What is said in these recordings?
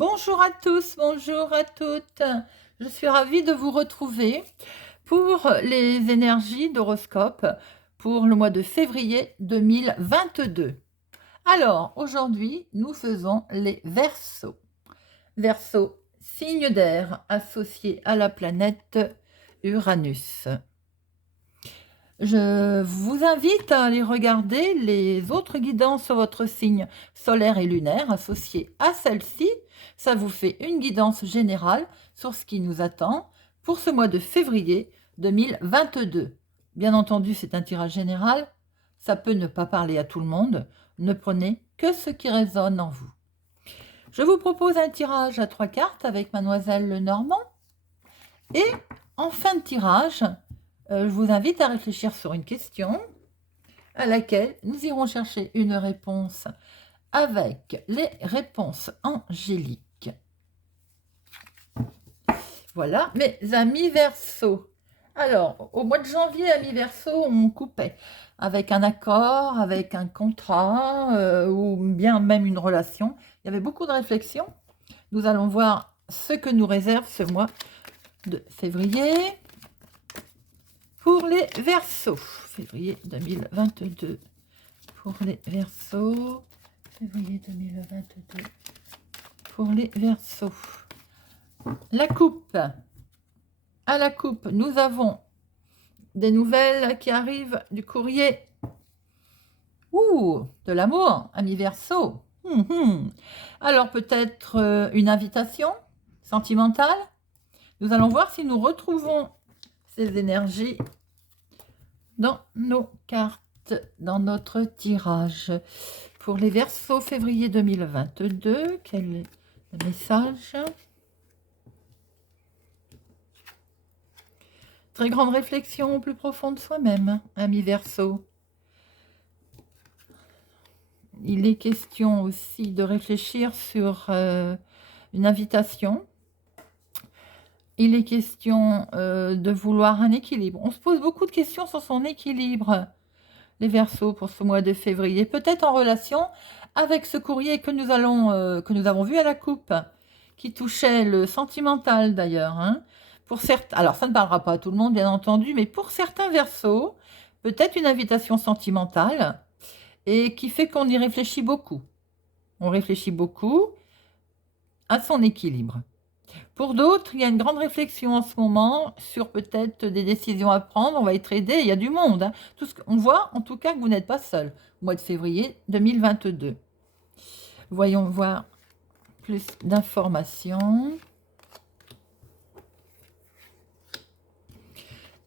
Bonjour à tous, bonjour à toutes. Je suis ravie de vous retrouver pour les énergies d'horoscope pour le mois de février 2022. Alors, aujourd'hui, nous faisons les Verseaux. Verseau, signe d'air associé à la planète Uranus. Je vous invite à aller regarder les autres guidances sur votre signe solaire et lunaire associées à celle-ci. Ça vous fait une guidance générale sur ce qui nous attend pour ce mois de février 2022. Bien entendu, c'est un tirage général. Ça peut ne pas parler à tout le monde. Ne prenez que ce qui résonne en vous. Je vous propose un tirage à 3 cartes avec Mademoiselle Lenormand. Et en fin de tirage, je vous invite à réfléchir sur une question à laquelle nous irons chercher une réponse avec les réponses angéliques. Voilà, mes amis Verseaux. Alors, au mois de janvier, amis Verseaux, on coupait avec un accord, avec un contrat ou bien même une relation. Il y avait beaucoup de réflexions. Nous allons voir ce que nous réserve ce mois de février. Pour les Verseaux, février 2022. Pour les Verseaux, février 2022. Pour les Verseaux. La coupe. À la coupe, nous avons des nouvelles qui arrivent du courrier. Ouh, de l'amour, ami Verseau. Alors peut-être une invitation sentimentale. Nous allons voir si nous retrouvons ces énergies dans nos cartes, dans notre tirage. Pour les Verseaux, février 2022, quel est le message? Très grande réflexion au plus profond de soi-même, ami Verseau. Il est question aussi de réfléchir sur une invitation. Il est question de vouloir un équilibre. On se pose beaucoup de questions sur son équilibre, les Verseaux, pour ce mois de février. Peut-être en relation avec ce courrier que nous avons vu à la coupe, qui touchait le sentimental d'ailleurs. Alors, ça ne parlera pas à tout le monde, bien entendu, mais pour certains Verseaux, peut-être une invitation sentimentale et qui fait qu'on y réfléchit beaucoup. On réfléchit beaucoup à son équilibre. Pour d'autres, il y a une grande réflexion en ce moment sur peut-être des décisions à prendre. On va être aidé, il y a du monde. On voit en tout cas que vous n'êtes pas seul au mois de février 2022. Voyons voir plus d'informations.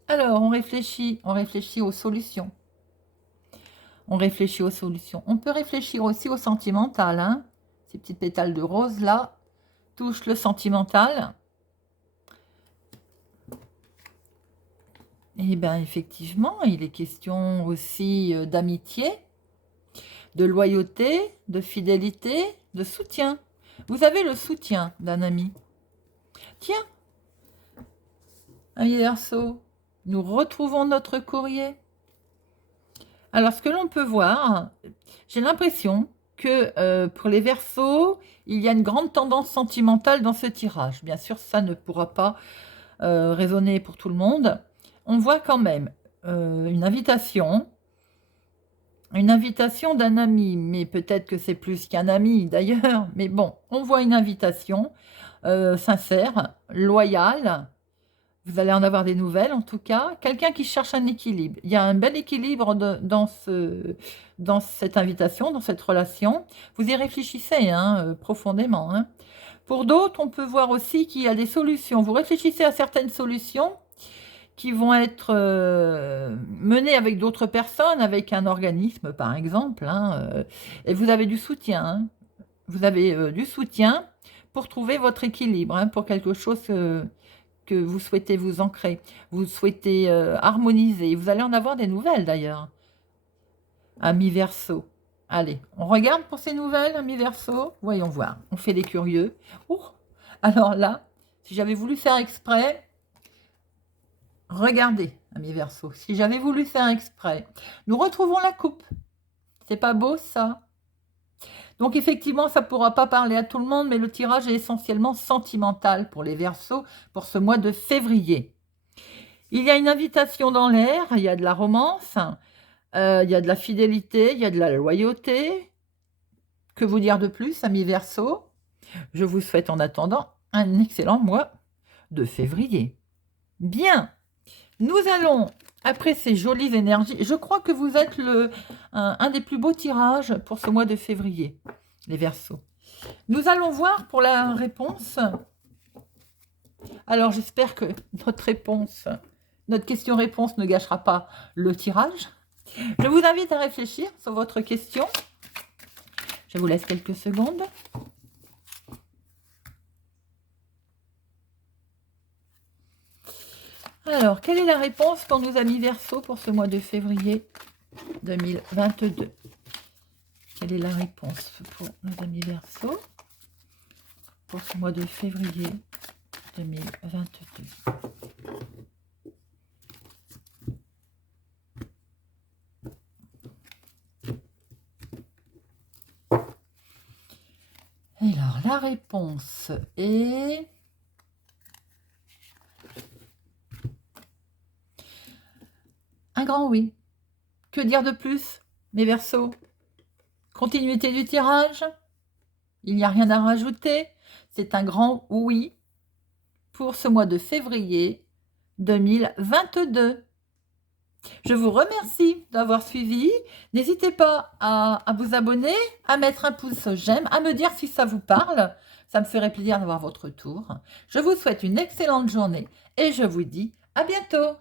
Alors, on réfléchit aux solutions. On réfléchit aux solutions. On peut réfléchir aussi au sentimental. Ces petites pétales de rose là touchent le sentimental. Eh bien, effectivement, il est question aussi d'amitié, de loyauté, de fidélité, de soutien. Vous avez le soutien d'un ami. Tiens, ami Verseau, nous retrouvons notre courrier. Alors, ce que l'on peut voir, j'ai l'impression que pour les Verseaux, il y a une grande tendance sentimentale dans ce tirage. Bien sûr, ça ne pourra pas résonner pour tout le monde. On voit quand même une invitation d'un ami, mais peut-être que c'est plus qu'un ami d'ailleurs, mais bon, on voit une invitation sincère, loyale. Vous allez en avoir des nouvelles en tout cas. Quelqu'un qui cherche un équilibre. Il y a un bel équilibre dans cette invitation, dans cette relation. Vous y réfléchissez profondément. Pour d'autres, on peut voir aussi qu'il y a des solutions. Vous réfléchissez à certaines solutions qui vont être menées avec d'autres personnes, avec un organisme par exemple. Et vous avez du soutien. Vous avez du soutien pour trouver votre équilibre, pour quelque chose que vous souhaitez vous ancrer, vous souhaitez harmoniser. Vous allez en avoir des nouvelles d'ailleurs, ami Verseau. Allez, on regarde pour ces nouvelles, ami Verseau. Voyons voir, on fait les curieux. Alors là, si j'avais voulu faire exprès, regardez, ami Verseau, si j'avais voulu faire exprès, nous retrouvons la coupe. C'est pas beau ça? Donc effectivement, ça ne pourra pas parler à tout le monde, mais le tirage est essentiellement sentimental pour les Verseaux pour ce mois de février. Il y a une invitation dans l'air, il y a de la romance, il y a de la fidélité, il y a de la loyauté. Que vous dire de plus, amis Verseaux? Je vous souhaite en attendant un excellent mois de février. Bien, nous allons, après ces jolies énergies, je crois que vous êtes un des plus beaux tirages pour ce mois de février, les Verseaux. Nous allons voir pour la réponse. Alors, j'espère que notre question-réponse ne gâchera pas le tirage. Je vous invite à réfléchir sur votre question. Je vous laisse quelques secondes. Alors, quelle est la réponse pour nos amis Verseaux pour ce mois de février 2022? Quelle est la réponse pour nos amis Verseaux pour ce mois de février 2022? Alors, la réponse est... un grand oui. Que dire de plus, mes Verseaux? Continuité du tirage. Il n'y a rien à rajouter. C'est un grand oui pour ce mois de février 2022. Je vous remercie d'avoir suivi. N'hésitez pas à vous abonner, à mettre un pouce j'aime, à me dire si ça vous parle. Ça me ferait plaisir d'avoir votre retour. Je vous souhaite une excellente journée et je vous dis à bientôt.